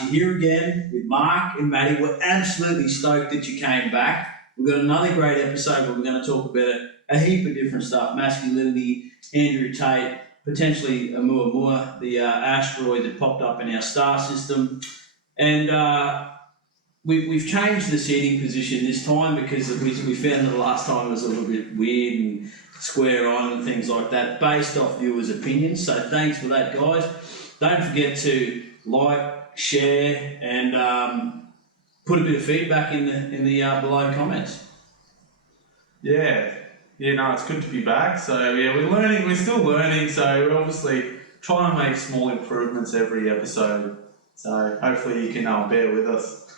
you're here again with Mark and Maddie. We're absolutely stoked that you came back. We've got another great episode where we're going to talk about a heap of different stuff. Masculinity, Andrew Tate, potentially Oumuamua, the asteroid that popped up in our star system. And we've changed the seating position this time because we found that the last time was a little bit weird and square on and things like that, based off viewers' opinions. So thanks for that, guys. Don't forget to like, share, and put a bit of feedback in the below comments. Yeah, no, it's good to be back. So yeah, we're still learning. So we're obviously trying to make small improvements every episode. So hopefully you can bear with us.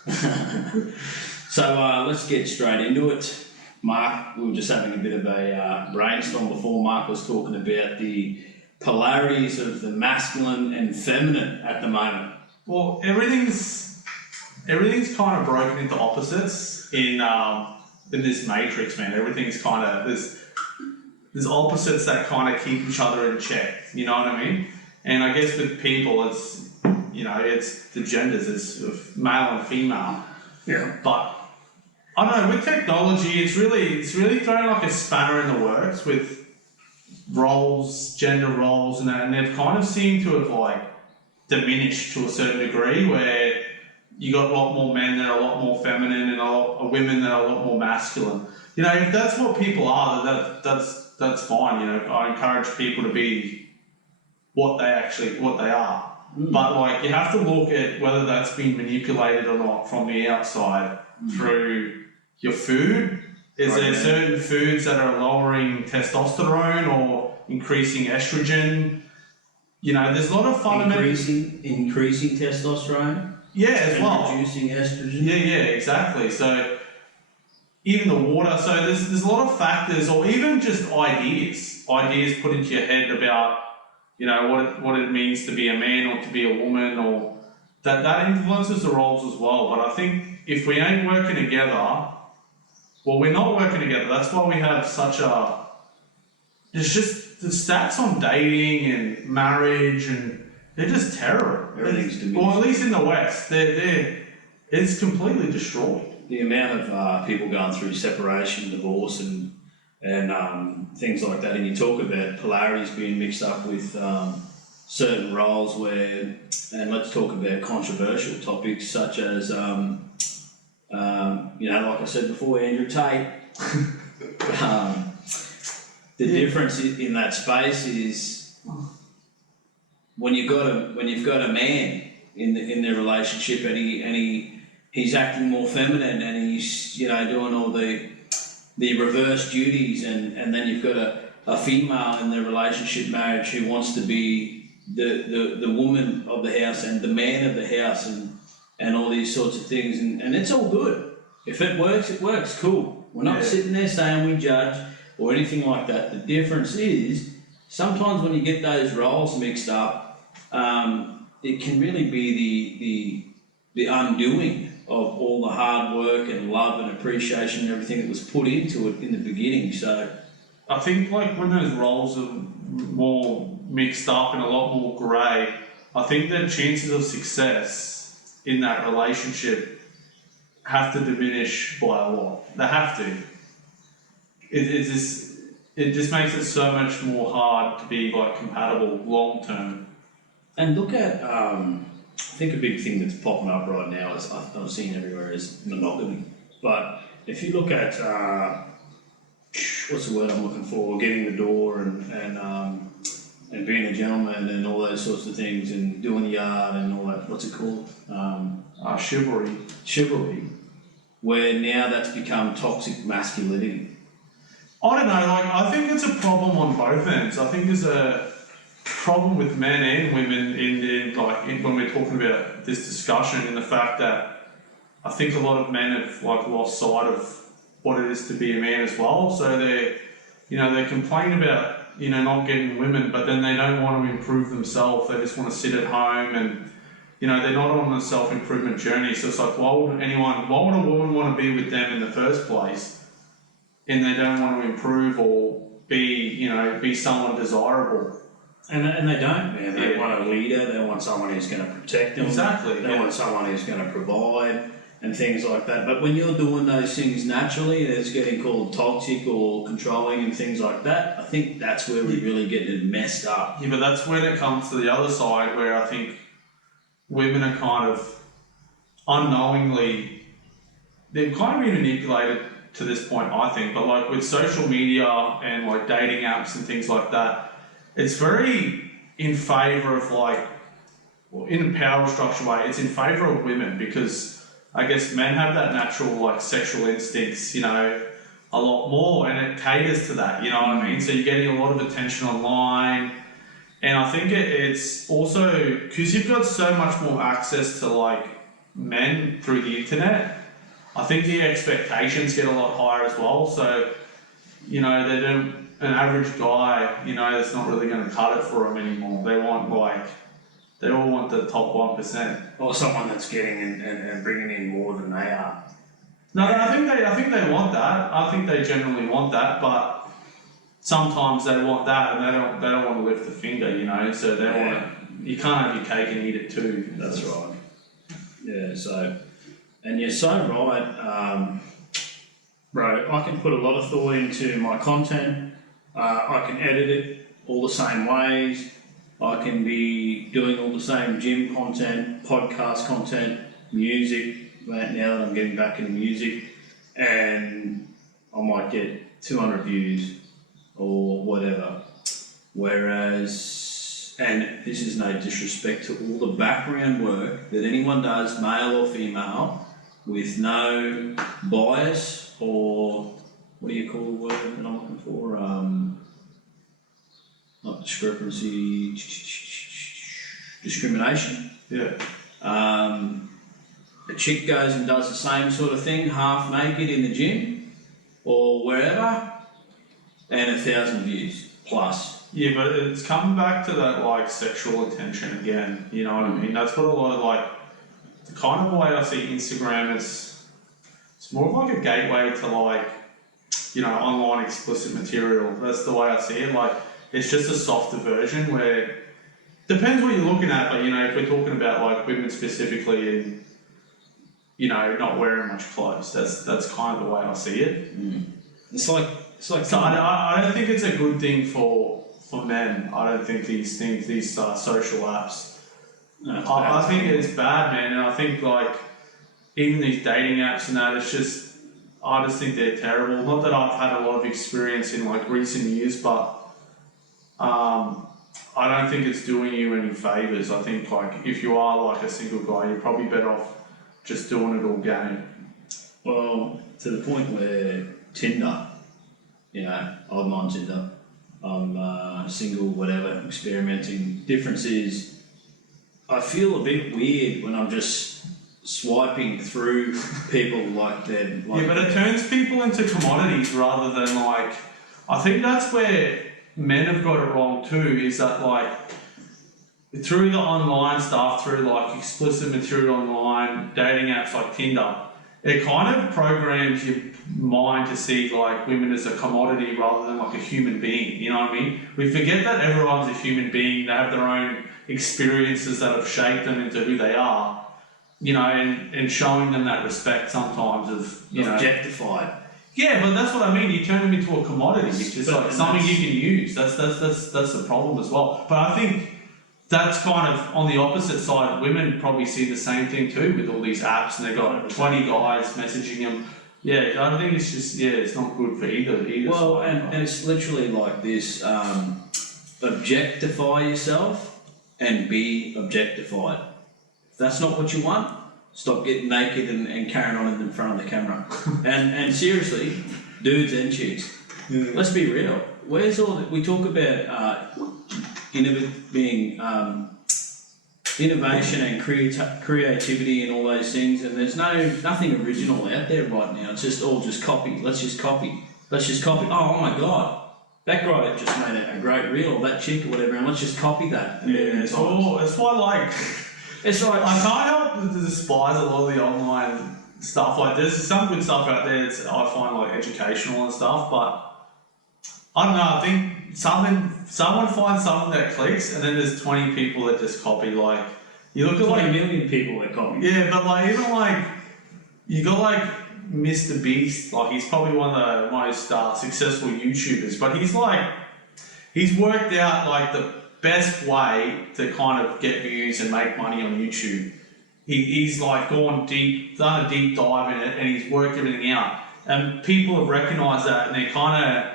So let's get straight into it. Mark, we were just having a bit of a brainstorm before. Mark was talking about the polarities of the masculine and feminine at the moment. Well, everything's kind of broken into opposites in this matrix, man. Everything's kind of there's opposites that kind of keep each other in check. You know what I mean? And I guess with people, it's it's the genders, it's male and female. Yeah. But I don't know, with technology, it's really throwing like a spanner in the works with roles, gender roles, and that, and they've kind of seemed to have like diminished to a certain degree, where you got a lot more men that are a lot more feminine and a lot of women that are a lot more masculine. If that's what people are, that's fine. I encourage people to be what they are. But like, you have to look at whether that's been manipulated or not from the outside through your food. Is there certain foods that are lowering testosterone or increasing estrogen? There's a lot of fundamental... Increasing testosterone? Yeah, as well. Reducing estrogen? Yeah, exactly. So even the water. So there's a lot of factors, or even just ideas put into your head about what it means to be a man or to be a woman, or that influences the roles as well. But I think if we ain't working together, we're not working together. That's why we have such a... It's just the stats on dating and marriage, and they're just terrible. Everything's diminished. Or at least in the West, it's completely destroyed. The amount of people going through separation, divorce, and things like that, and you talk about polarities being mixed up with certain roles where, and let's talk about controversial topics such as, like I said before, Andrew Tate. The difference in that space is when you've got a man in their relationship, and he's acting more feminine, and he's doing all the reverse duties, and then you've got a female in their relationship marriage who wants to be the woman of the house and the man of the house, and all these sorts of things, and it's all good. If it works, cool. We're not sitting there saying we judge or anything like that. The difference is sometimes when you get those roles mixed up, it can really be the undoing of all the hard work and love and appreciation and everything that was put into it in the beginning. So I think like when those roles are more mixed up and a lot more grey, I think the chances of success in that relationship have to diminish by a lot. They have to. It just makes it so much more hard to be like compatible long term. And look at I think a big thing that's popping up right now is I'm seeing everywhere is monogamy. But if you look at what's the word I'm looking for? Getting the door and being a gentleman and all those sorts of things, and doing the yard and all that. What's it called? Chivalry. Chivalry. Where now that's become toxic masculinity. I don't know. Like, I think it's a problem on both ends. I think there's a problem with men and women when we're talking about this discussion, in the fact that I think a lot of men have like lost sight of what it is to be a man as well. So they complain about not getting women, but then they don't want to improve themselves. They just want to sit at home, and they're not on a self-improvement journey. So it's like, why would a woman want to be with them in the first place? And they don't want to improve or be someone desirable. And they don't, man. They want a leader. They want someone who's going to protect them. Exactly. They want someone who's going to provide and things like that. But when you're doing those things naturally, and it's getting called toxic or controlling and things like that, I think that's where we really get it messed up. Yeah, but that's when it comes to the other side where I think women are kind of unknowingly, they've kind of been manipulated to this point, I think. But like with social media and like dating apps and things like that, it's very in favour of like, well, in a power structure way, it's in favour of women because I guess men have that natural like sexual instincts, you know, a lot more, and it caters to that, you know what I mean? So you're getting a lot of attention online, and I think it's also because you've got so much more access to like men through the internet. I think the expectations get a lot higher as well. So, you know, they don't. An average guy, you know, that's not really going to cut it for them anymore. They want they all want the top 1%. Or someone that's getting and bringing in more than they are. No, I think they want that. I think they generally want that, but sometimes they want that and they don't want to lift the finger, you know. So they want you can't have your cake and eat it too. That's right. Yeah. So, and you're so right, bro. I can put a lot of thought into my content. I can edit it all the same ways. I can be doing all the same gym content, podcast content, music. Now that I'm getting back into music, and I might get 200 views or whatever. Whereas, and this is no disrespect to all the background work that anyone does, male or female, with no bias or what do you call the word that I'm looking for? Not discrepancy, discrimination. Yeah. A chick goes and does the same sort of thing, half naked in the gym or wherever, and 1,000 views plus. Yeah, but it's coming back to that like sexual attention again. You know what I mean? That's what a lot of like the kind of way I see Instagram is. It's more of like a gateway to like, you know, online explicit material. That's the way I see it. Like, it's just a softer version where depends what you're looking at, but you know, if we're talking about like women specifically and you know, not wearing much clothes, that's kind of the way I see it. It's like So I don't think it's a good thing for men. I don't think these things, these social apps. No, I think it's bad, man, and I think like even these dating apps and that, it's just I just think they're terrible. Not that I've had a lot of experience in like recent years, but I don't think it's doing you any favours. I think like if you are like a single guy, you're probably better off just doing it organic. Well, to the point where Tinder, you know, I'm on Tinder, I'm single, whatever, experimenting. Difference is, I feel a bit weird when I'm just swiping through people like them. Like, yeah, but it turns people into commodities rather than like. I think that's where men have got it wrong too. Is that like through the online stuff, through like explicit material online, dating apps like Tinder, it kind of programs your mind to see like women as a commodity rather than like a human being. You know what I mean? We forget that everyone's a human being. They have their own experiences that have shaped them into who they are. You know, and showing them that respect sometimes of objectified. Yeah, but that's what I mean. You turn them into a commodity. It's just like something you can use. That's the problem as well. But I think that's kind of on the opposite side. Women probably see the same thing too with all these apps, and they've got 20 guys messaging them. Yeah, I think it's just it's not good for either Well, side. and it's literally like this: objectify yourself and be objectified. If that's not what you want, stop getting naked and carrying on in front of the camera. and seriously, dudes and chicks, let's be real. Where's all that we talk about innovation and creativity and all those things, and there's nothing original out there right now. It's just all just copy. Let's just copy. Oh my god, that guy just made a great reel, or that chick or whatever, and let's just copy that. It's why like. It's like I can't help to despise a lot of the online stuff. Like, there's some good stuff out there. I find like educational and stuff, but I don't know, I think someone finds something that clicks, and then there's 20 people that just copy. Like, you look at 20 million people that copy. Yeah, but like, even like, you got like Mr. Beast, like he's probably one of the most successful YouTubers, but he's worked out like the best way to kind of get views and make money on YouTube. He's like gone deep, done a deep dive in it, and he's worked everything out. And people have recognised that, and they're kind of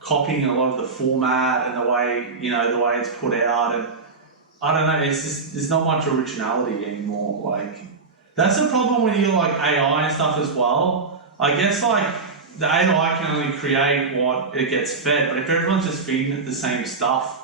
copying a lot of the format and the way it's put out. And I don't know, it's just, there's not much originality anymore. Like, that's the problem when you like AI and stuff as well. I guess like the AI can only create what it gets fed, but if everyone's just feeding it the same stuff,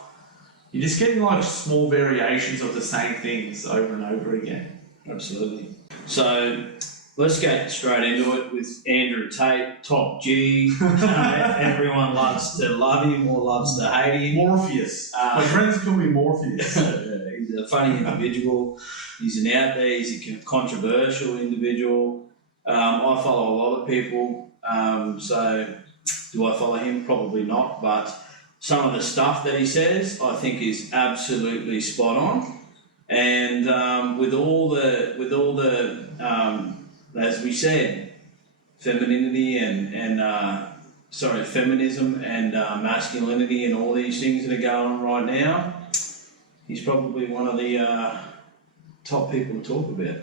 you're just getting like small variations of the same things over and over again. Absolutely. So let's get straight into it with Andrew Tate, top G. Everyone loves to love him or loves to hate him. Morpheus. My friends call me Morpheus. He's a funny individual. He's an out there. He's a controversial individual. I follow a lot of people. So do I follow him? Probably not. But some of the stuff that he says, I think, is absolutely spot on. And with all the as we said, femininity feminism and masculinity and all these things that are going on right now, he's probably one of the top people to talk about.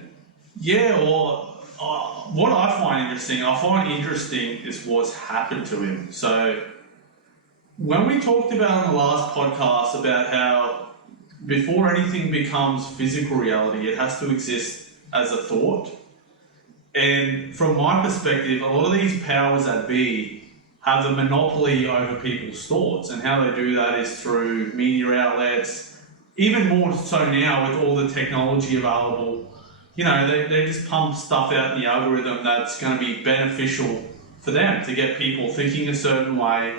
Yeah, or what I find interesting is what's happened to him. So when we talked about on the last podcast about how before anything becomes physical reality, it has to exist as a thought. And from my perspective, a lot of these powers that be have a monopoly over people's thoughts, and how they do that is through media outlets, even more so now with all the technology available. You know, they just pump stuff out in the algorithm that's going to be beneficial for them to get people thinking a certain way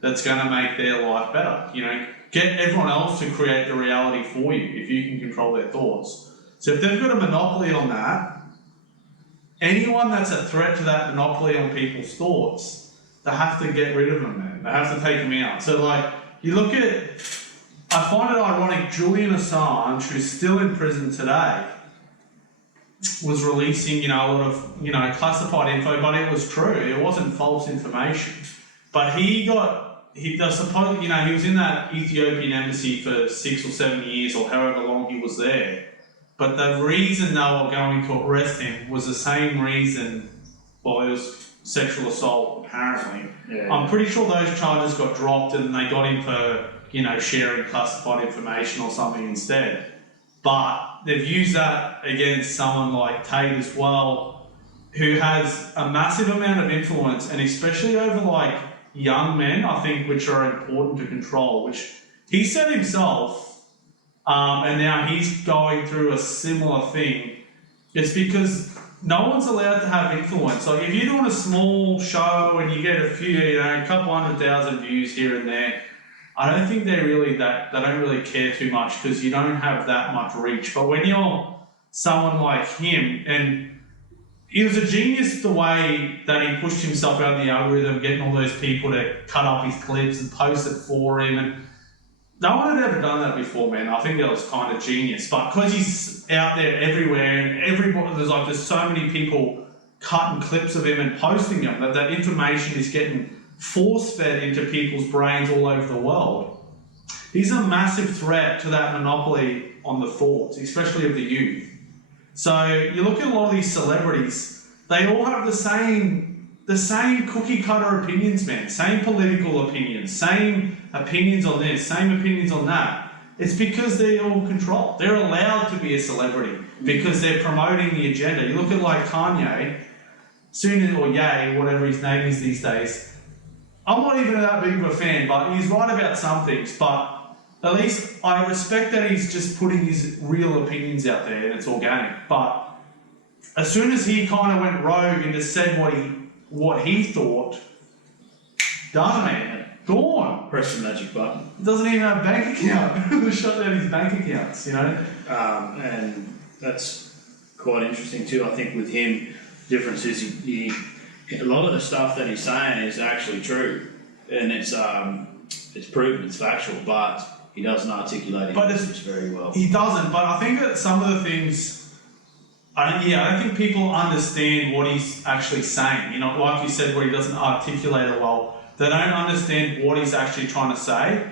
that's going to make their life better. You know, get everyone else to create the reality for you if you can control their thoughts. So if they've got a monopoly on that, anyone that's a threat to that monopoly on people's thoughts, they have to get rid of them, man. They have to take them out. So like, you look at, I find it ironic, Julian Assange, who's still in prison today, was releasing, a lot of, classified info, but it was true. It wasn't false information. But he was in that Ethiopian embassy for 6 or 7 years or however long he was there. But the reason they were going to arrest him was the same reason, well, it was sexual assault, apparently. Yeah. I'm pretty sure those charges got dropped and they got him for, sharing classified information or something instead. But they've used that against someone like Tate as well, who has a massive amount of influence, and especially over like young men, I think, which are important to control, which he said himself, and now he's going through a similar thing. It's because no one's allowed to have influence. Like, if you're doing a small show and you get a few, a couple 100,000 views here and there, I don't think they don't really care too much because you don't have that much reach. But when you're someone like him, and he was a genius the way that he pushed himself out in the algorithm, getting all those people to cut up his clips and post it for him, and no one had ever done that before, man. I think that was kind of genius. But because he's out there everywhere, and there's so many people cutting clips of him and posting them, that information is getting force-fed into people's brains all over the world. He's a massive threat to that monopoly on the thoughts, especially of the youth. So you look at a lot of these celebrities, they all have the same cookie-cutter opinions, man. Same political opinions, same opinions on this, same opinions on that. It's because they're all controlled. They're allowed to be a celebrity because they're promoting the agenda. You look at like Kanye, or Ye, whatever his name is these days. I'm not even that big of a fan, but he's right about some things. But at least I respect that he's just putting his real opinions out there and it's organic. But as soon as he kind of went rogue and just said what he thought, done, man. Gone. Press the magic button. He doesn't even have a bank account. They shut down his bank accounts, And that's quite interesting too. I think with him, the difference is a lot of the stuff that he's saying is actually true. and it's proven, it's factual, but he doesn't articulate it very well. He doesn't, but I think that some of the things, I don't think people understand what he's actually saying. You know, like you said, where he doesn't articulate it well, they don't understand what he's actually trying to say.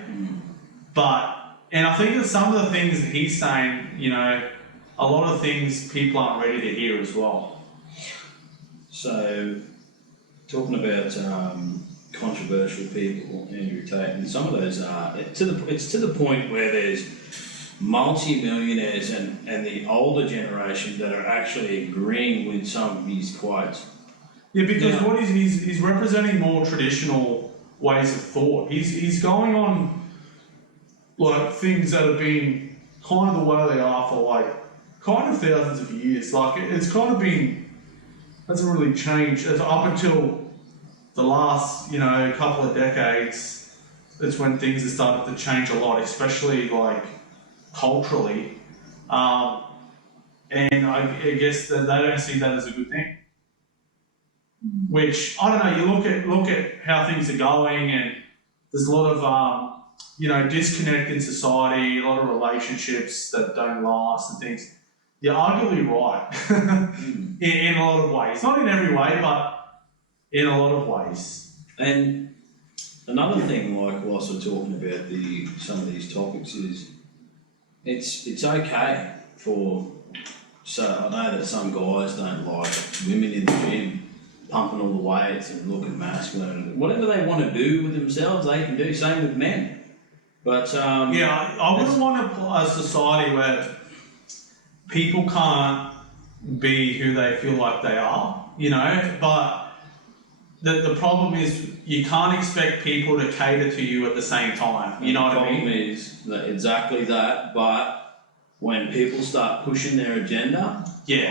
And I think that some of the things that he's saying, you know, a lot of things people aren't ready to hear as well. So, talking about controversial people, Andrew Tate, and some of those are, it's to the point where there's multi-millionaires and the older generation that are actually agreeing with some of his quotes. Yeah, because what he's representing more traditional ways of thought. He's going on like things that have been kind of the way they are for like kind of thousands of years. Like it's kind of been, hasn't really changed. It's up until the last, you know, couple of decades. It's when things have started to change a lot, especially like culturally. And I guess that they don't see that as a good thing. Which, I don't know, you look at how things are going, and there's a lot of you know, disconnect in society, a lot of relationships that don't last and things. You're arguably right in a lot of ways. Not in every way, but in a lot of ways. And another thing, like whilst we're talking about some of these topics, is it's okay for, so I know that some guys don't like women in the gym pumping all the weights and looking masculine. Whatever they want to do with themselves, they can do. Same with men. But I wouldn't want a society where people can't be who they feel like they are, you know. But the problem is you can't expect people to cater to you at the same time. You know what I mean? The problem is exactly that. But when people start pushing their agenda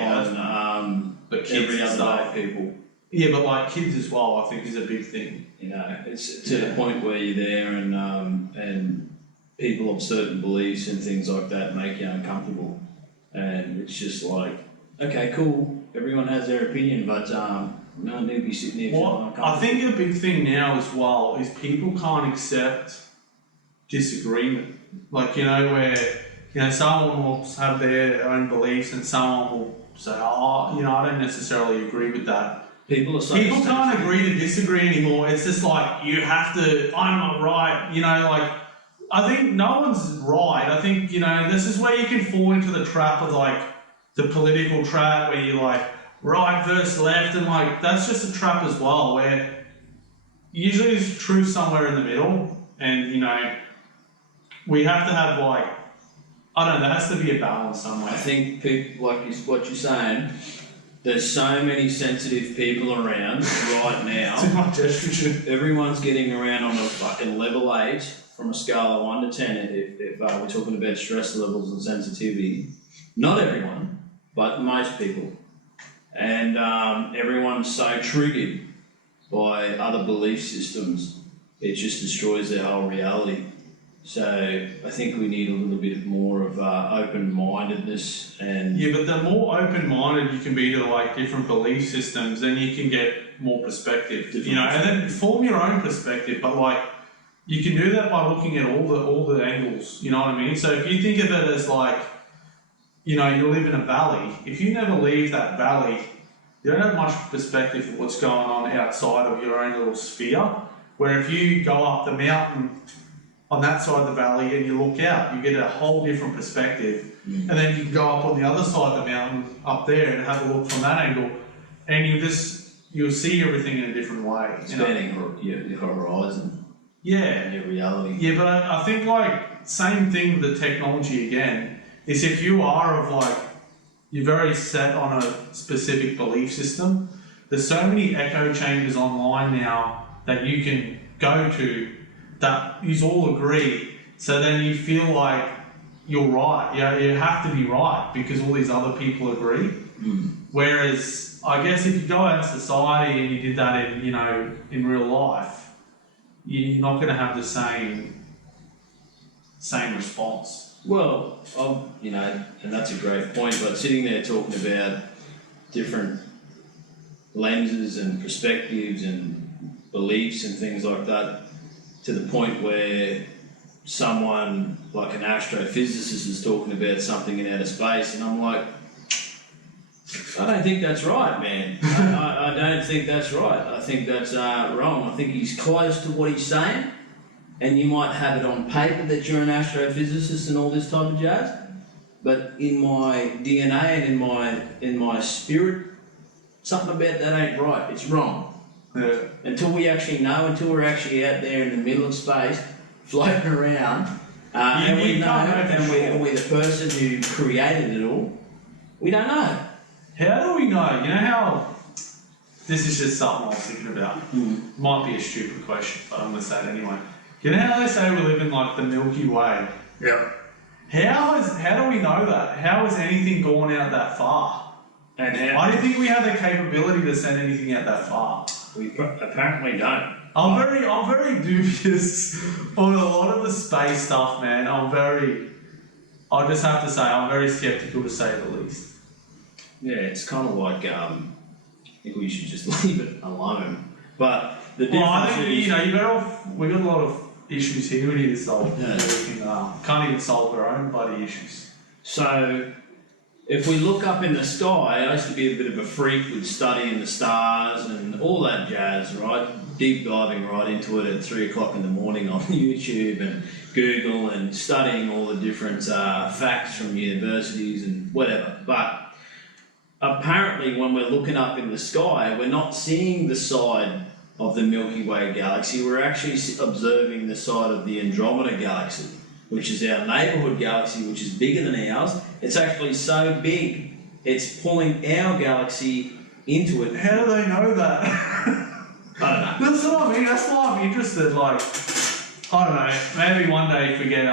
on every other day, people. Yeah, but like kids as well, I think is a big thing. You know, it's to the point where you're there and people of certain beliefs and things like that make you uncomfortable, and it's just like, okay, cool, everyone has their opinion, but no need to be sitting there feeling uncomfortable. I think a big thing now as well is people can't accept disagreement. Like, you know, where, you know, someone will have their own beliefs and someone will say, oh, you know, I don't necessarily agree with that. People can't agree to disagree anymore. It's just like, you have to, I'm not right, you know, like, I think no one's right. I think, you know, this is where you can fall into the trap of like, the political trap where you're like, right versus left, and like, that's just a trap as well, where usually there's truth somewhere in the middle, and, you know, we have to have like, I don't know, there has to be a balance somewhere. I think people, like what you're saying, there's so many sensitive people around right now. Too much estrogen. Everyone's getting around on a fucking level 8 from a scale of 1 to 10 if we're talking about stress levels and sensitivity. Not everyone, but most people. And everyone's so triggered by other belief systems, it just destroys their whole reality. So I think we need a little bit more of open-mindedness and... Yeah, but the more open-minded you can be to like different belief systems, then you can get more perspective, you know, and then form your own perspective. But like, you can do that by looking at all the angles, you know what I mean? So if you think of it as like, you know, you live in a valley, if you never leave that valley, you don't have much perspective of what's going on outside of your own little sphere. Where if you go up the mountain on that side of the valley and you look out, you get a whole different perspective. And then you can go up on the other side of the mountain up there and have a look from that angle, and you'll see everything in a different way. Expanding your horizon. Yeah. And your reality. Yeah, but I think like, same thing with the technology again, is if you are of like, you're very set on a specific belief system, there's so many echo chambers online now that you can go to that you all agree, so then you feel like you're right. You have to be right because all these other people agree. Whereas I guess if you go out in society and you did that in, you know, in real life, you're not going to have the same response. Well, you know, and that's a great point, but sitting there talking about different lenses and perspectives and beliefs and things like that, to the point where someone like an astrophysicist is talking about something in outer space, and I'm like, I don't think that's right, man. I don't think that's right. I think that's wrong. I think he's close to what he's saying, and you might have it on paper that you're an astrophysicist and all this type of jazz, but in my DNA and in my spirit, something about that ain't right. It's wrong. Yeah. Until we actually know, until we're actually out there in the middle of space, floating around, and we know, and we're the person who created it all, we don't know. How do we know? You know how, this is just something I was thinking about. Might be a stupid question, but I'm going to say it anyway. You know how they say we live in like the Milky Way? Yeah. How do we know that? How has anything gone out that far? And how, I don't think we have the capability to send anything out that far. we apparently don't. I'm very dubious on a lot of the space stuff, man. I just have to say, I'm very skeptical to say the least. Yeah, it's kind of like, I think we should just leave it alone. But the difference I think, is, you're better off, we've got a lot of issues here we need to solve. Yeah. We can't even solve our own bloody issues. so if we look up in the sky, I used to be a bit of a freak with studying the stars and all that jazz, right? Deep diving right into it at 3 o'clock in the morning on YouTube and Google and studying all the different facts from universities and whatever. But apparently when we're looking up in the sky, we're not seeing the side of the Milky Way galaxy, we're actually observing the side of the Andromeda galaxy, which is our neighbourhood galaxy, which is bigger than ours. It's actually so big, it's pulling our galaxy into it. How do they know that? I don't know. That's what I mean, that's why I'm interested, like, I don't know, maybe one day if we get,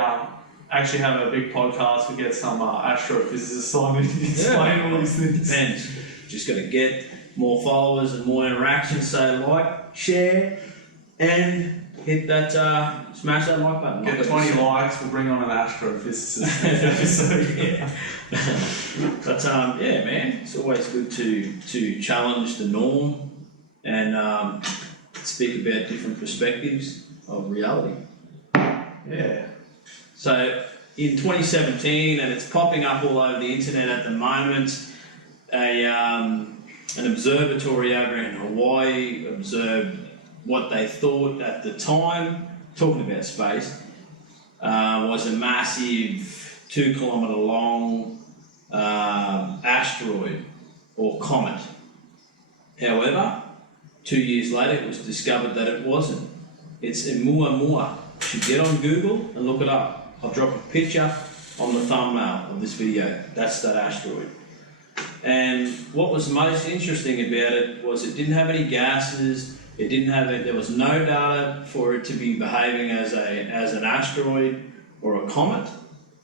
actually have a big podcast, we get some astrophysicists on and explain all these things. Depends. Just got to get more followers and more interactions, so like, share, and hit that, smash that like button. Get 20 likes, we'll bring on an astrophysicist episode. Yeah. But yeah, man, it's always good to challenge the norm and speak about different perspectives of reality. Yeah. So in 2017, and it's popping up all over the internet at the moment, an observatory over in Hawaii observed what they thought at the time, talking about space, was a massive 2 kilometre long asteroid or comet. However, 2 years later it was discovered that it wasn't. It's Oumuamua. You should get on Google and look it up. I'll drop a picture on the thumbnail of this video. That's that asteroid. And what was most interesting about it was it didn't have any gases. It didn't have it. There was no data for it to be behaving as an asteroid or a comet.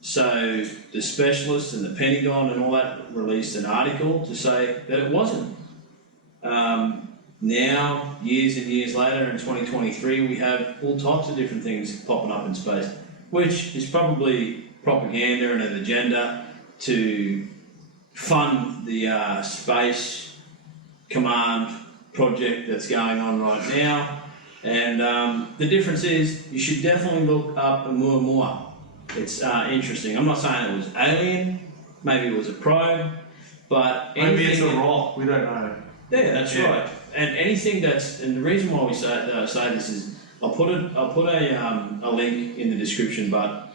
So the specialists and the Pentagon and all that released an article to say that it wasn't. Now, years and years later, in 2023, we have all types of different things popping up in space, which is probably propaganda and an agenda to fund the space command project that's going on right now. And the difference is, you should definitely look up Oumuamua. It's interesting. I'm not saying it was alien, maybe it was a probe, but maybe it's a rock, we don't know. Yeah, that's right. And anything and the reason why we say this is, I'll put a link in the description, but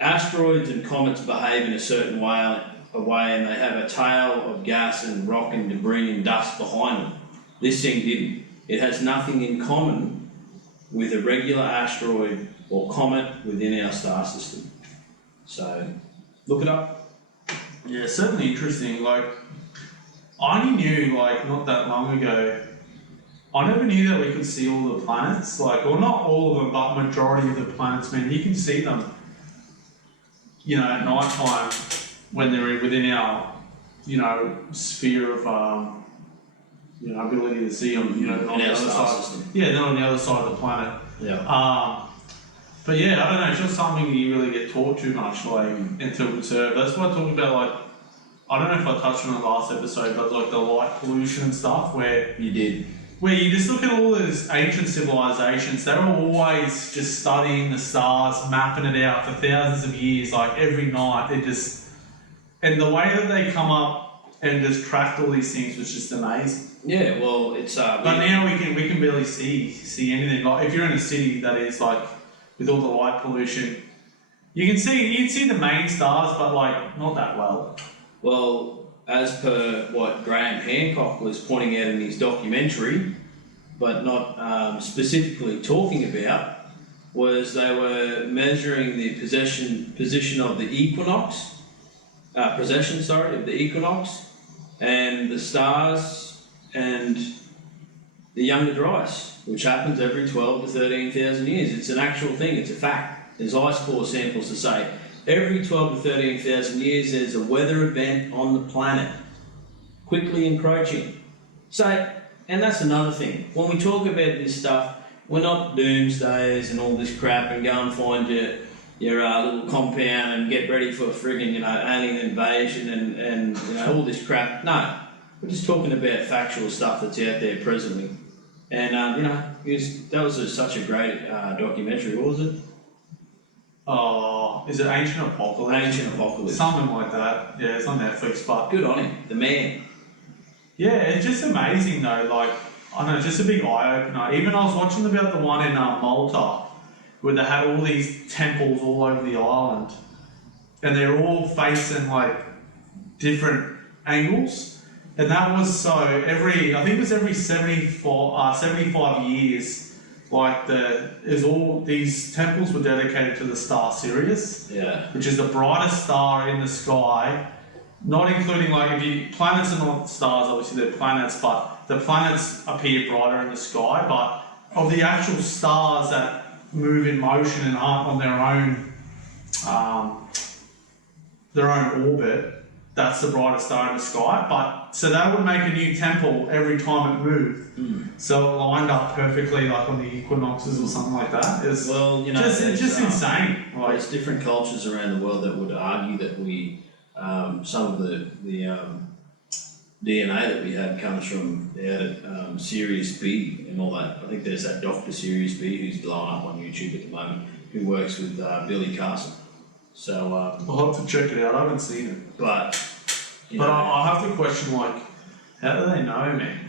asteroids and comets behave in a certain way, and they have a tail of gas and rock and debris and dust behind them. This thing didn't. It has nothing in common with a regular asteroid or comet within our star system. So, look it up. Yeah, certainly interesting. Like, I only knew, like, not that long ago, I never knew that we could see all the planets. Like, well, not all of them, but majority of the planets, man, you can see them, you know, at night time when they're within our, you know, sphere of, you know, ability to see them, you know, on the other side. System. Yeah, they're on the other side of the planet. Yeah. But yeah, I don't know, it's just something you really get taught too much, like, until observed. That's why I talk about, like, I don't know if I touched on it last episode, but like the light pollution and stuff, where You did. where you just look at all those ancient civilizations, they were always just studying the stars, mapping it out for thousands of years, like every night. And the way that they come up and just tracked all these things was just amazing. Yeah, well, it's But now we can barely see anything. Like if you're in a city that is like with all the light pollution, you can see the main stars, but like not that well. Well, as per what Graham Hancock was pointing out in his documentary, but not specifically talking about, was they were measuring the position of the equinox, of the equinox, and the stars and the younger dryas, which happens every 12 to 13,000 years. It's an actual thing, it's a fact. There's ice core samples to say every 12 to 13,000 years there's a weather event on the planet, quickly encroaching. So, and that's another thing. When we talk about this stuff, we're not doomsdayers and all this crap and go and find your little compound and get ready for a friggin', alien invasion and all this crap. No, we're just talking about factual stuff that's out there presently. And, that was such a great documentary. What was it? Oh, is it Ancient Apocalypse? Ancient Apocalypse. Something like that. Yeah, it's on Netflix, but... Good on him, the man. Yeah, it's just amazing though, like, I don't know, just a big eye-opener. Even I was watching about the one in Malta, where they had all these temples all over the island, and they're all facing, like, different angles, and that was so, I think it was every 75 years, like all these temples were dedicated to the star Sirius, which is the brightest star in the sky, not including planets are not stars, obviously they're planets, but the planets appear brighter in the sky, but of the actual stars that move in motion and aren't on their own orbit, that's the brightest star in the sky. But so that would make a new temple every time it moved. So it lined up perfectly, like on the equinoxes or something like that. It's just insane. There's different cultures around the world that would argue that some of the DNA that we have comes from Sirius B and all that. I think there's that Dr. Sirius B who's blowing up on YouTube at the moment, who works with Billy Carson. So I'll have to check it out. I haven't seen it, but I have to question, like, how do they know, man?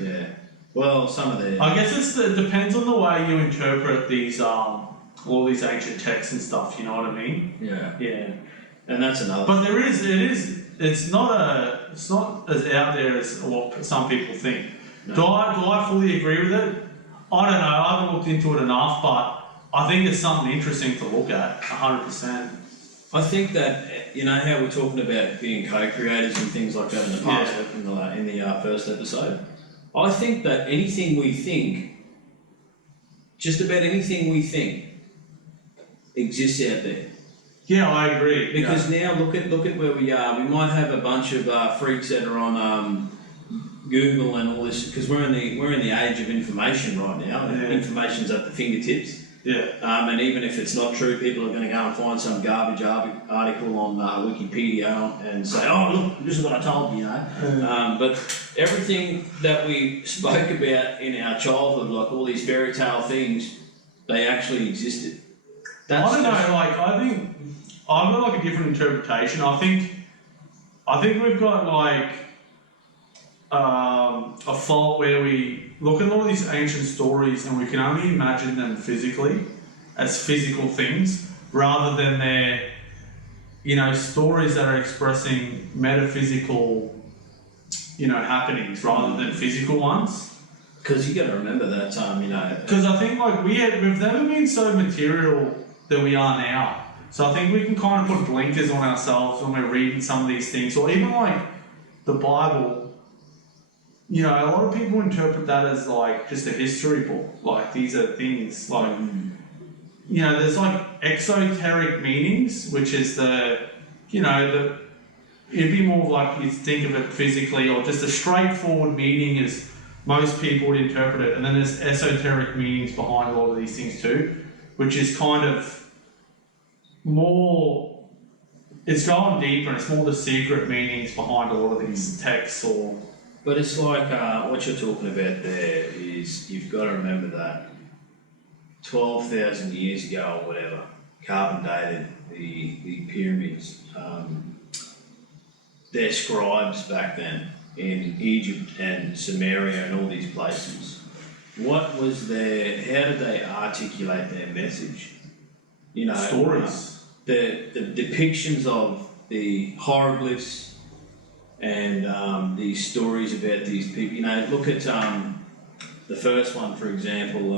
Yeah. Well, some of the. I guess it depends on the way you interpret these all these ancient texts and stuff. You know what I mean? Yeah. Yeah. And that's another. But it's not as out there as what some people think. No. Do I fully agree with it? I don't know. I haven't looked into it enough, but I think it's something interesting to look at, 100%. I think that, how we're talking about being co-creators and things like that in the past, in the first episode. I think that anything we think, just about anything we think, exists out there. Yeah, I agree. Because now look at where we are. We might have a bunch of freaks that are on Google and all this, because we're in the age of information right now. Yeah. Information's at the fingertips. Yeah. And even if it's not true, people are going to go and find some garbage article on Wikipedia and say, "Oh, look, this is what I told you," But everything that we spoke about in our childhood, like all these fairy tale things, they actually existed. I don't know. I think I've got a different interpretation. I think we've got a fault where we look at all these ancient stories and we can only imagine them physically as physical things, rather than they're stories that are expressing metaphysical happenings rather than physical ones. Because you got to remember that because I think we've never been so material than we are now. So I think we can kind of put blinkers on ourselves when we're reading some of these things, or even the Bible. A lot of people interpret that as just a history book. These are things there's exoteric meanings, which is it'd be more of you think of it physically, or just a straightforward meaning as most people would interpret it. And then there's esoteric meanings behind a lot of these things too, which is kind of more, it's going deeper and it's more the secret meanings behind a lot of these texts or But it's like what you're talking about there is you've got to remember that 12,000 years ago or whatever, carbon dated the pyramids. Their scribes back then in Egypt and Samaria and all these places. What was their? How did they articulate their message? You know, Stories. The depictions of the hieroglyphs and these stories about these people. You know, look at the first one, for example,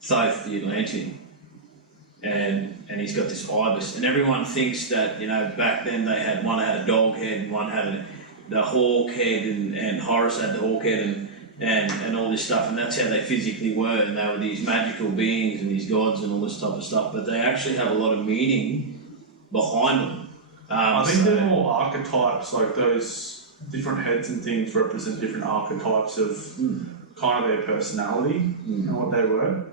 Tate the Atlantean, and he's got this ibis, and everyone thinks that, you know, back then they had one had a dog head and one had the hawk head, and Horus had the hawk head and all this stuff, and that's how they physically were, and they were these magical beings and these gods and all this type of stuff, but they actually have a lot of meaning behind them. I think they're more archetypes, like those different heads and things represent different archetypes of kind of their personality and what they were.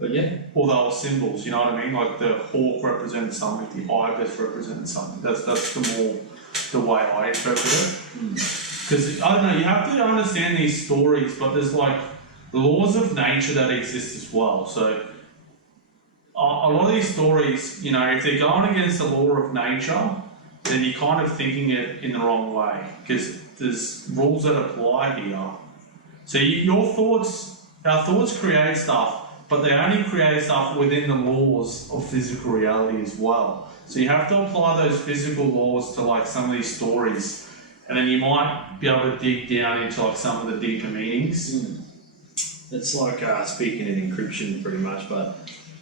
But yeah. Or they were symbols, you know what I mean? Like the hawk represents something, the ibis represents something. That's the way I interpret it. Because, I don't know, you have to understand these stories, but there's like laws of nature that exist as well. So a lot of these stories, you know, if they're going against the law of nature, then you're kind of thinking it in the wrong way, because there's rules that apply here. So our thoughts create stuff, but they only create stuff within the laws of physical reality as well. So you have to apply those physical laws to like some of these stories, and then you might be able to dig down into like some of the deeper meanings. It's like speaking in encryption pretty much, but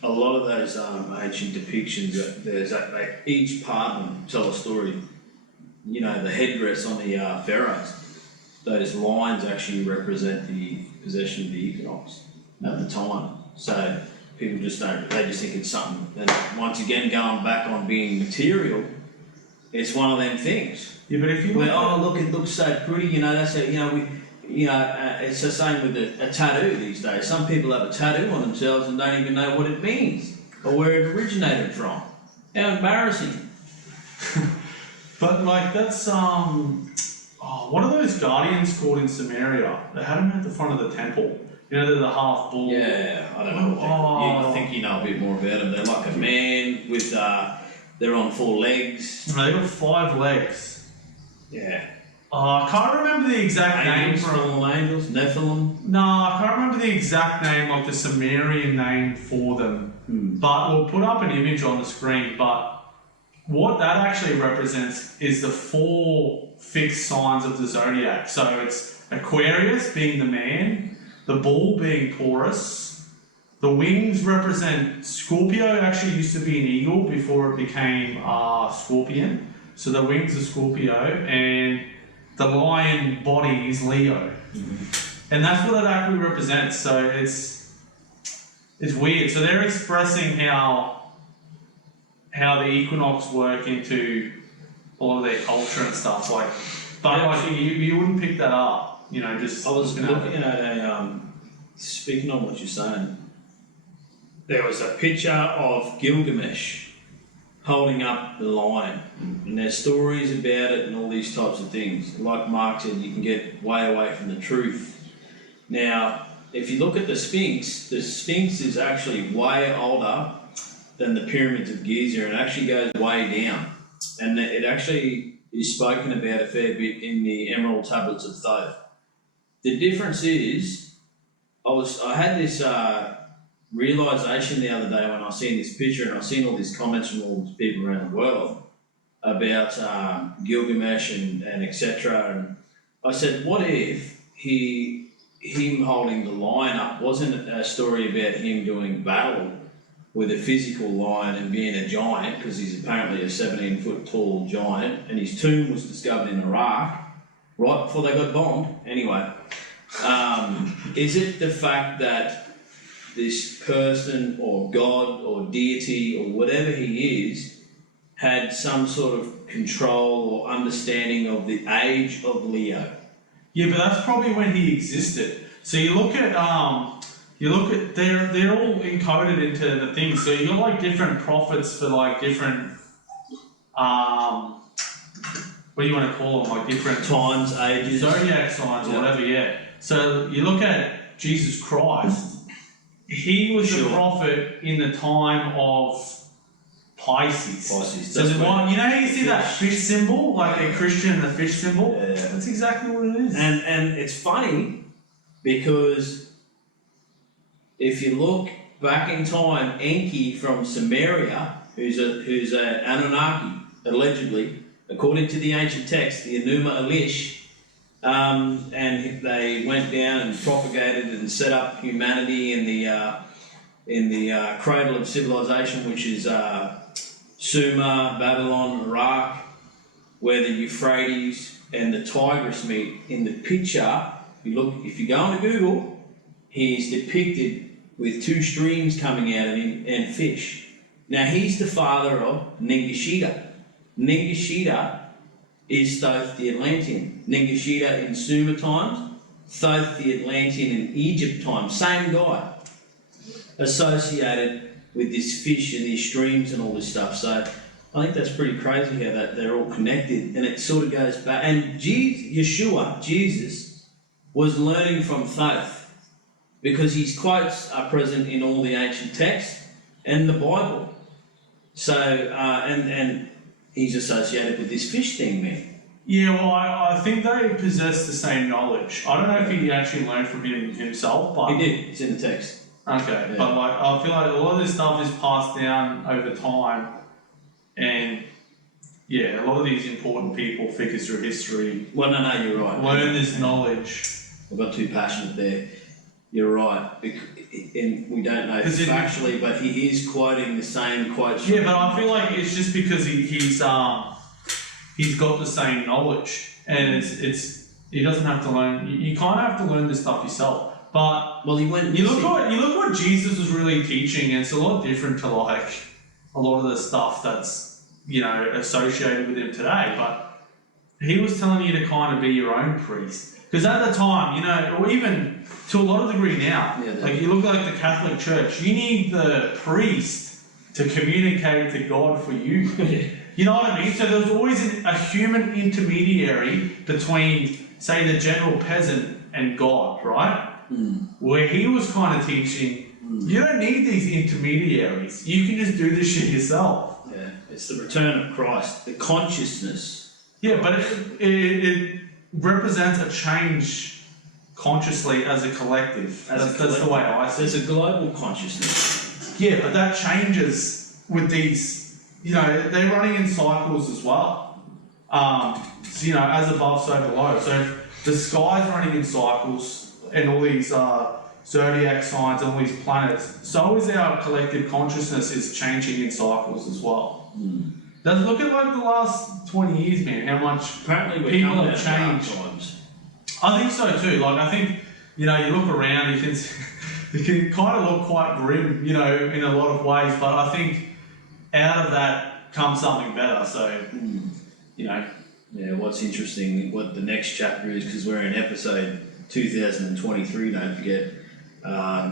a lot of those ancient depictions, there's like each part of them tell a story. You know, the headdress on the pharaohs, those lines actually represent the possession of the equinox at the time. So people just don't, they just think it's something. And once again, going back on being material, it's one of them things. Yeah, but if you look, it looks so pretty, you know, that's a, you know, it's the same with a tattoo these days. Some people have a tattoo on themselves and don't even know what it means or where it originated from. How embarrassing. But like that's what are those guardians called in Samaria? They had them at the front of the temple. You know, they're the half bull. Yeah, I don't know. I think you know a bit more about them. They're like a man with they're on 4 legs. No, they got 5 legs. Yeah. I can't remember the exact name from angels, Nephilim. No, I can't remember the exact name, like the Sumerian name for them. But we'll put up an image on the screen. But what that actually represents is the 4 fixed signs of the zodiac. So it's Aquarius being the man, the bull being Taurus. The wings represent Scorpio. Actually used to be an eagle before it became Scorpion. So the wings are Scorpio, and the lion body is Leo. And that's what it actually represents. So it's weird. So they're expressing how the equinox work into a lot of their culture and stuff. Like, but like you wouldn't pick that up, you know. Just I was looking at speaking on what you're saying. There was a picture of Gilgamesh holding up the lion, and there's stories about it and all these types of things. Like Mark said, you can get way away from the truth. Now, if you look at the Sphinx is actually way older than the pyramids of Giza, and actually goes way down. And it actually is spoken about a fair bit in the Emerald Tablets of Thoth. The difference is, I had this realisation the other day when I seen this picture, and I seen all these comments from all these people around the world about Gilgamesh and etc. And I said, what if him holding the lion up wasn't a story about him doing battle with a physical lion and being a giant, because he's apparently a 17-foot tall giant, and his tomb was discovered in Iraq right before they got bombed. Anyway, is it the fact that this person or God or deity or whatever he is had some sort of control or understanding of the age of Leo? Yeah, but that's probably when he existed. So you look at they're all encoded into the thing. So you got like different prophets for like different what do you want to call them, like different times, ages. zodiac signs or whatever, yeah. So you look at Jesus Christ, he was a prophet in the time of Pisces. So you know how you see that fish symbol, like a Christian and the fish symbol? Yeah. That's exactly what it is. And it's funny because if you look back in time, Enki from Samaria, who's a Anunnaki, allegedly, according to the ancient text, the Enuma Elish, and they went down and propagated and set up humanity in the cradle of civilization, which is Sumer, Babylon, Iraq, where the Euphrates and the Tigris meet. In the picture, if you go onto Google, he's depicted with two streams coming out of him and fish. Now he's the father of Ningishita. Ningishita is Thoth the Atlantean. Ningishita in Sumer times, Thoth the Atlantean in Egypt times. Same guy. Associated with this fish and these streams and all this stuff. So I think that's pretty crazy how that they're all connected, and it sort of goes back. And Jesus, was learning from Thoth because his quotes are present in all the ancient texts and the Bible. So and he's associated with this fish thing, man. Yeah, well, I think they possess the same knowledge. I don't know if he actually learned from him himself, but He did. It's in the text. Okay, Yeah. but like I feel like a lot of this stuff is passed down over time, and yeah, a lot of these important people, figures through history, Well, no, you're right. learn this knowledge. I got too passionate there. You're right. And we don't know factually, but he is quoting the same quotes. Yeah, but I feel like it's just because he's got the same knowledge, and it's he doesn't have to learn. You kind of have to learn this stuff yourself. But he went. You look what Jesus was really teaching, and it's a lot different to like a lot of the stuff that's associated with him today. But he was telling you to kind of be your own priest, because at the time, or even to a lot of degree now, like you look like the Catholic Church, you need the priest to communicate to God for you. You know what I mean? So there was always a human intermediary between, say, the general peasant and God, right? Where he was kind of teaching, you don't need these intermediaries. You can just do this shit yourself. Yeah, it's the return of Christ, the consciousness. Yeah, but it represents a change consciously as a collective. That's the way I see it. There's a global consciousness. Yeah, but that changes with these, they're running in cycles as well. So, as above, so below. So if the sky's running in cycles, and all these zodiac signs and all these planets, so is our collective consciousness is changing in cycles as well. Look at like the last 20 years, man, how much people have changed. I think so too. Like I think, you look around, you can kind of look quite grim, in a lot of ways, but I think out of that comes something better. So, Yeah, what's interesting, what the next chapter is, because we're in episode 2023, don't forget,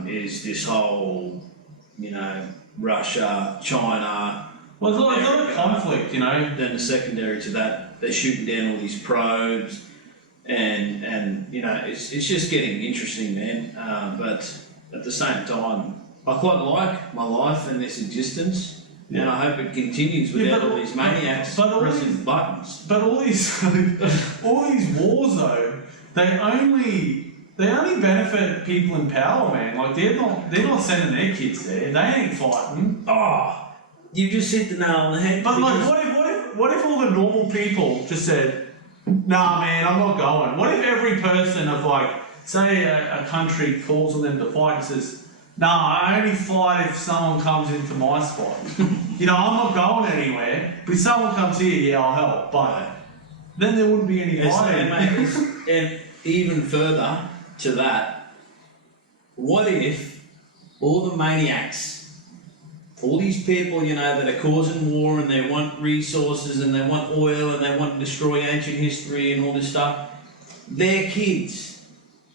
is this whole, Russia, China. Well, there's a lot of conflict, Then the secondary to that, they're shooting down all these probes, and it's just getting interesting, man. But at the same time, I quite like my life and this existence, and I hope it continues without all these maniacs pressing buttons. But all these wars, though, they only benefit people in power, man. Like they're not sending their kids there. They ain't fighting. Oh, you just hit the nail on the head. But like, what if all the normal people just said, "Nah, man, I'm not going." What if every person of like, say, a country calls on them to fight and says, "Nah, I only fight if someone comes into my spot." I'm not going anywhere. But if someone comes here, yeah, I'll help. But then there wouldn't be any fighting. And even further to that, what if all the maniacs, all these people, that are causing war and they want resources and they want oil and they want to destroy ancient history and all this stuff, their kids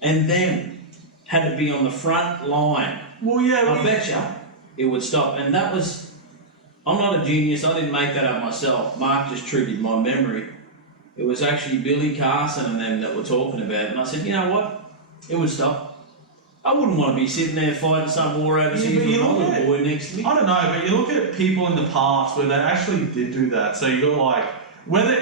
and them had to be on the front line? Well, yeah. I betcha it would stop. And that was, I'm not a genius, I didn't make that up myself. Mark just triggered my memory. it was actually Billy Carson and them that were talking about it. And I said, you know what? It would stop. I wouldn't want to be sitting there fighting some war overseas with a little boy next to me. I don't know, but you look at people in the past where they actually did do that. So you got like,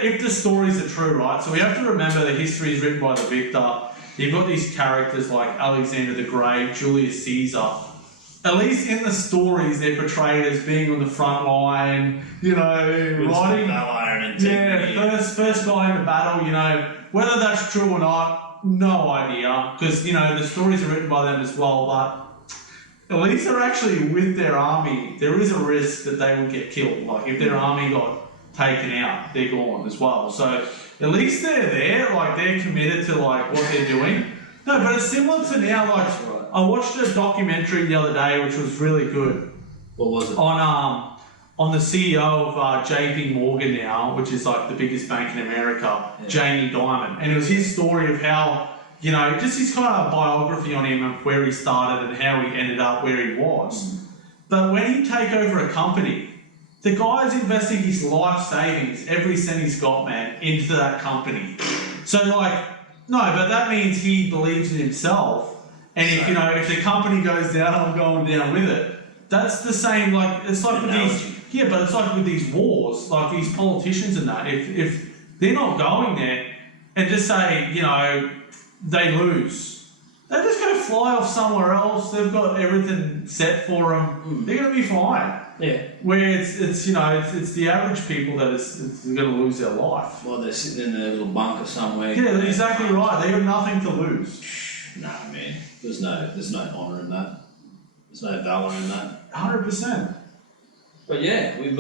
if the stories are true, right? So we have to remember the history is written by the victor. You've got these characters like Alexander the Great, Julius Caesar. At least in the stories, they're portrayed as being on the front line, you know, riding. Yeah, first guy in the battle, you know. Whether that's true or not, no idea. Because, you know, the stories are written by them as well, but at least they're actually with their army. There is a risk that they will get killed. Like, if their army got taken out, they're gone as well. So, at least they're there, like, they're committed to, like, what they're doing. No, but it's similar to now, like, I watched a documentary the other day, which was really good. What was it? On the CEO of JP Morgan now, which is like the biggest bank in America, Jamie Dimon. And it was his story of how, you know, just his kind of biography on him and where he started and how he ended up where he was. But when he take over a company, the guy's investing his life savings, every cent he's got, man, into that company. So like, no, but that means he believes in himself. And if, you know, if the company goes down, I'm going down with it. That's the same, like, it's like with these, but it's like with these wars, like these politicians and that, if they're not going there and just say, you know, they lose, they're just going to fly off somewhere else, they've got everything set for them, they're going to be fine. Yeah. Where it's you know, it's the average people that is going to lose their life. Well, they're sitting in their little bunker somewhere. Yeah, exactly right, they got nothing to lose. No, man, there's no honour in that. There's no valour in that. 100%. But yeah, we've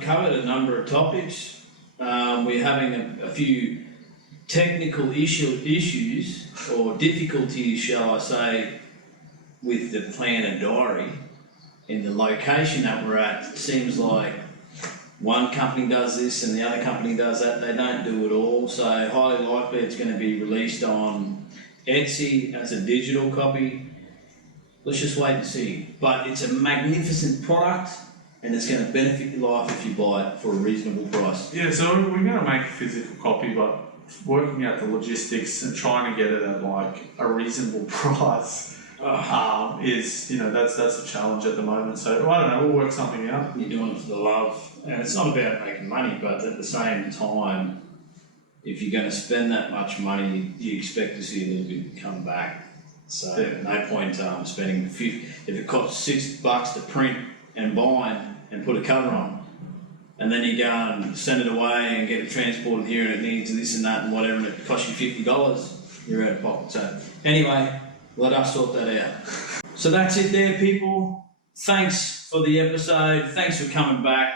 covered a number of topics. We're having a few technical issues or difficulties, shall I say, with the planner diary. In the location that we're at, it seems like one company does this and the other company does that. They don't do it all. So highly likely it's going to be released on Etsy as a digital copy. Let's just wait and see. But it's a magnificent product and it's going to benefit your life if you buy it for a reasonable price. Yeah, so we're going to make a physical copy, but working out the logistics and trying to get it at like a reasonable price is, you know, that's a challenge at the moment. So I don't know, we'll work something out. You're doing it for the love, and it's not about making money, but at the same time, if you're going to spend that much money, you expect to see a little bit come back. So no point spending if it costs $6 to print and bind and put a cover on, and then you go and send it away and get it transported here and it needs this and that and whatever, and it costs you $50, you're out of pocket. So anyway, let us sort that out. So that's it there, people. Thanks for the episode. Thanks for coming back.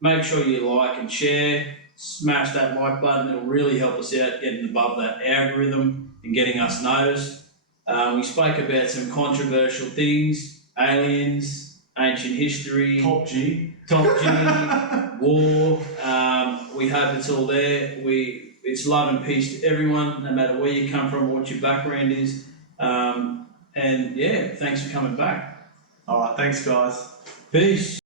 Make sure you like and share. Smash that like button. It'll really help us out getting above that algorithm and getting us noticed. We spoke about some controversial things, aliens, ancient history, Top G, war. We hope it's all there. It's love and peace to everyone, no matter where you come from or what your background is. And yeah, thanks for coming back. All right, thanks guys. Peace.